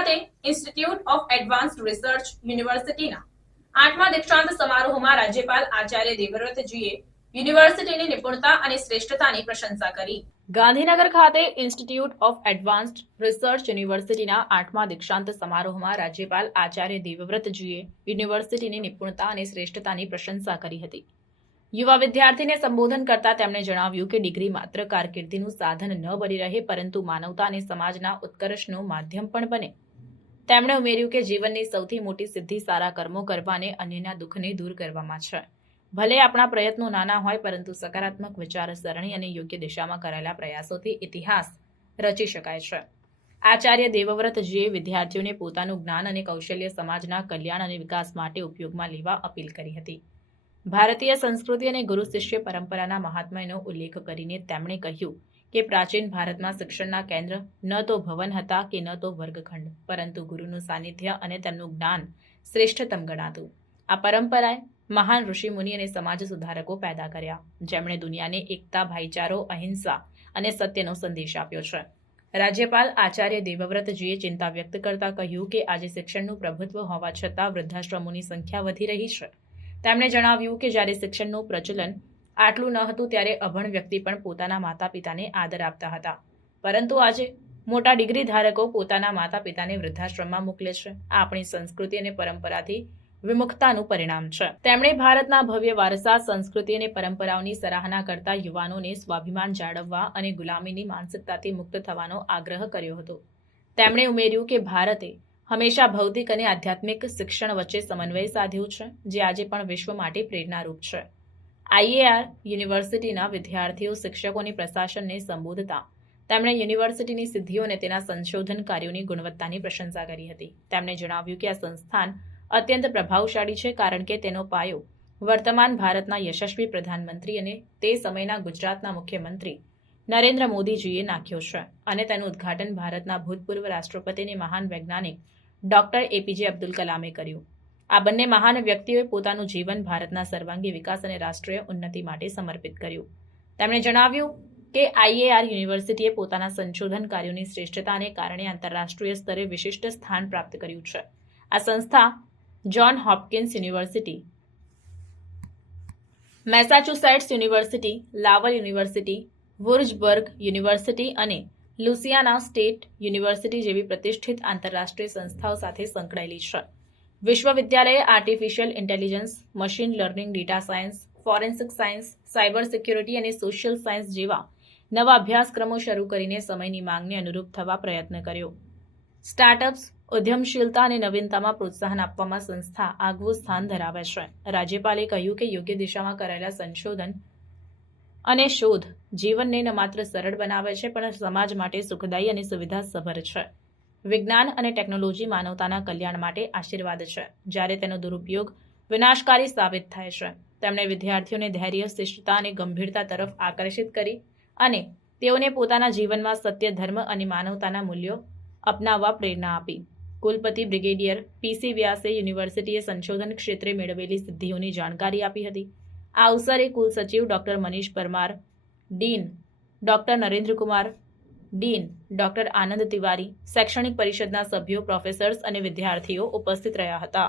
ખાતે institute of advanced research યુનિવર્સિટીના 8મા દીક્ષાંત સમારોહમાં રાજ્યપાલ આચાર્ય દેવવ્રતજીએ યુનિવર્સિટીની નિપુણતા અને શ્રેષ્ઠતાની પ્રશંસા કરી। ગાંધીનગર ખાતે ઇન્સ્ટિટ્યૂટ ઓફ એડવાન્સ્ડ રિસર્ચ યુનિવર્સિટીના 8મા દીક્ષાંત સમારોહમાં રાજ્યપાલ આચાર્ય દેવવ્રતજીએ યુનિવર્સિટીની નિપુણતા અને શ્રેષ્ઠતાની પ્રશંસા કરી હતી। યુવા વિદ્યાર્થીને સંબોધન કરતા તેમણે જણાવ્યું કે ડિગ્રી માત્ર કારકિર્દીનું સાધન ન બની રહે, પરંતુ માનવતા અને સમાજના ઉત્કર્ષનું માધ્યમ પણ બને। તેમણે ઉમેર્યું કે જીવનની સૌથી મોટી સિદ્ધિ સારા કર્મો કરવા અને અન્યના દુઃખને દૂર કરવામાં છે। ભલે આપણા પ્રયત્નો નાના હોય, પરંતુ સકારાત્મક વિચારસરણી અને યોગ્ય દિશામાં કરાયેલા પ્રયાસોથી ઇતિહાસ રચી શકાય છે। આચાર્ય દેવવ્રતજીએ વિદ્યાર્થીઓને પોતાનું જ્ઞાન અને કૌશલ્ય સમાજના કલ્યાણ અને વિકાસ માટે ઉપયોગમાં લેવા અપીલ કરી હતી। ભારતીય સંસ્કૃતિ અને ગુરુ શિષ્ય પરંપરાના મહાત્મ્યનો ઉલ્લેખ કરીને તેમણે કહ્યું કે પ્રાચીન ભારતમાં શિક્ષણના કેન્દ્ર ન તો ભવન હતા કે ન તો વર્ગખંડ, પરંતુ ગુરુનું સાનિધ્ય અને તેમનું જ્ઞાન શ્રેષ્ઠતમ ગણાતું। આ પરંપરાએ મહાન ઋષિમુનિ અને સમાજ સુધારકો પેદા કર્યા, જેમણે દુનિયાને એકતા, ભાઈચારો, અહિંસા અને સત્યનો સંદેશ આપ્યો છે। રાજ્યપાલ આચાર્ય દેવવ્રતજીએ ચિંતા વ્યક્ત કરતા કહ્યું કે આજે શિક્ષણનું પ્રભુત્વ હોવા છતાં વૃદ્ધાશ્રમોની સંખ્યા વધી રહી છે। તેમણે જણાવ્યું કે જ્યારે શિક્ષણનું પ્રચલન આટલું ન હતું ત્યારે અભણ વ્યક્તિ પણ પોતાના માતા પિતાને આદર આપતા હતા, પરંતુ આજે મોટા ડિગ્રી ધારકો પોતાના માતા પિતાને વૃદ્ધાશ્રમમાં મોકલે છે। આ આપણી સંસ્કૃતિ અને પરંપરાથી વિમુખતાનું પરિણામ છે। તેમણે ભારતના ભવ્ય વારસા, સંસ્કૃતિ અને પરંપરાઓની સરાહના કરતા યુવાનોને સ્વાભિમાન જાળવવા અને ગુલામીની માનસિકતાથી મુક્ત થવાનો આગ્રહ કર્યો હતો। તેમણે ઉમેર્યું કે ભારતે હંમેશા ભૌતિક અને આધ્યાત્મિક શિક્ષણ વચ્ચે સમન્વય સાધ્યો છે, જે આજે પણ વિશ્વ માટે પ્રેરણારૂપ છે। આઈએઆર યુનિવર્સિટીના વિદ્યાર્થીઓ, શિક્ષકો અને પ્રશાસનને સંબોધતા તેમણે યુનિવર્સિટીની સિદ્ધિઓ અને તેના સંશોધન કાર્યોની ગુણવત્તાની પ્રશંસા કરી હતી। તેમણે જણાવ્યું કે આ સંસ્થાન અત્યંત પ્રભાવશાળી છે, કારણ કે તેનો પાયો વર્તમાન ભારતના યશસ્વી પ્રધાનમંત્રી અને તે સમયના ગુજરાતના મુખ્યમંત્રી નરેન્દ્ર મોદીજીએ નાખ્યો છે, અને તેનું ઉદ્ઘાટન ભારતના ભૂતપૂર્વ રાષ્ટ્રપતિ અને મહાન વૈજ્ઞાનિક ડોક્ટર એપીજે અબ્દુલ કલામે કર્યું। આ બંને મહાન વ્યક્તિઓએ પોતાનું જીવન ભારતના સર્વાંગી વિકાસ અને રાષ્ટ્રીય ઉન્નતિ માટે સમર્પિત કર્યું। તેમણે જણાવ્યું કે આઈએઆર યુનિવર્સિટીએ પોતાના સંશોધન કાર્યોની શ્રેષ્ઠતાને કારણે આંતરરાષ્ટ્રીય સ્તરે વિશિષ્ટ સ્થાન પ્રાપ્ત કર્યું છે। આ સંસ્થા John Hopkins university, Massachusetts university, Laval university, Wurzburg university અને લુસિયાના સ્ટેટ યુનિવર્સિટી જેવી પ્રતિષ્ઠિત આંતરરાષ્ટ્રીય સંસ્થાઓ સાથે સંકળાયેલી છે। વિશ્વવિદ્યાલયે artificial intelligence, machine learning, data science, forensic science, cyber security અને સોશિયલ સાયન્સ જેવા નવા અભ્યાસક્રમો શરૂ કરીને સમયની માંગને અનુરૂપ થવા પ્રયત્ન કર્યો। સ્ટાર્ટઅપ્સ, ઉદ્યમશીલતા અને નવીનતામાં પ્રોત્સાહન આપવામાં સંસ્થા આગવું સ્થાન ધરાવે છે। રાજ્યપાલે કહ્યું કે યોગ્ય દિશામાં કરાયેલા સંશોધન અને શોધ જીવનને ન માત્ર સરળ બનાવે છે, પણ સમાજ માટે સુખદાયી અને સુવિધાસભર છે। વિજ્ઞાન અને ટેકનોલોજી માનવતાના કલ્યાણ માટે આશીર્વાદ છે, જ્યારે તેનો દુરુપયોગ વિનાશકારી સાબિત થાય છે। તેમણે વિદ્યાર્થીઓને ધૈર્ય, શિષ્ટતા અને ગંભીરતા તરફ આકર્ષિત કરી અને તેઓને પોતાના જીવનમાં સત્ય, ધર્મ અને માનવતાના મૂલ્યો અપનાવવા પ્રેરણા આપી। કુલપતિ બ્રિગેડિયર પીસી વ્યાસે યુનિવર્સિટીએ સંશોધન ક્ષેત્રે મેળવેલી સિદ્ધિઓની જાણકારી આપી હતી। આ અવસરે કુલસચિવ doctor Manish Parmar, dean doctor Narendra Kumar, dean doctor Anand Tiwari, શૈક્ષણિક પરિષદના સભ્યો, પ્રોફેસર્સ અને વિદ્યાર્થીઓ ઉપસ્થિત રહ્યા હતા।